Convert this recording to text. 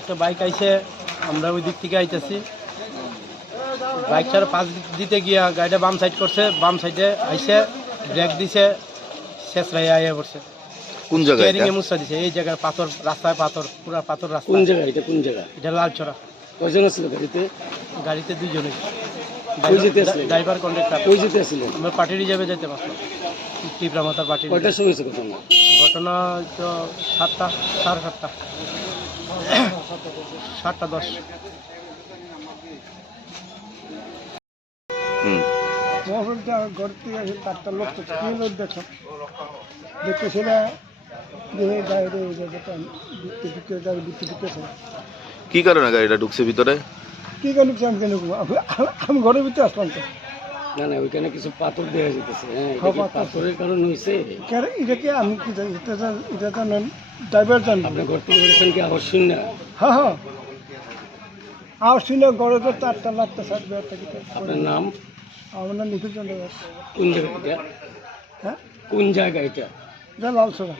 একটা বাইক আইছে, আমরা ওই দিক থেকে আইতেছি। বাইকটার পাশ দিতে গিয়া গাড়িটা বাম সাইড করছে, বাম সাইডে আইসে ব্রেক দিছে, শেষ রায় আইয়া পড়ছে। কোন জায়গায় স্টিয়ারিং এ মুছা দিছে। এই জায়গায় পাথর, রাস্তায় পাথর, পুরা পাথর রাস্তা। কোন জায়গা এটা? কোন জায়গা? এটা লালচড়া। কয়জন ছিল গাড়িতে? গাড়িতে দুইজনে, কই যেতে আসলেন? Driver conductor. কই যেতে আসলেন? আমরা পার্টি রিজার্ভে যেতে পারলাম, টিপরা মাথার পার্টি। কয়টার সময় হয়েছে ঘটনা? ঘটনা তো 7টা, 7:30, 7:10। মোবাইলটা ঘর থেকে এসে তারটা লোক তো কি লোক দেখো দেখতেছে না, দেখে গাড়ি গাড়ি ঢুকতেছে। কি কারণে গাড়িটা ঢুকছে ভিতরে? কি কেন আমি কেন আমি ঘরের ভিতরে আসলাম তো। না না, ওইখানে কিছু পাথর দেওয়া যেতেছে। হ্যাঁ, এটা কি পাথর। পাথরের কারণে হয়েছে? কেন এটাকে আমি কি জানি, এটা জানেন ড্রাইভার জানবেন। আপনি ঘর থেকে বলেছেন কি আবার শুন না? হ্যাঁ হ্যাঁ, আর শুনে ঘরে তো তারটা লাগতে থাকবে। আপনার নাম? আমার নাম নিখিল চন্দ্র দাস। কোন জায়গা এটা? হ্যাঁ, কোন জায়গা এটা? এটা লালসরা।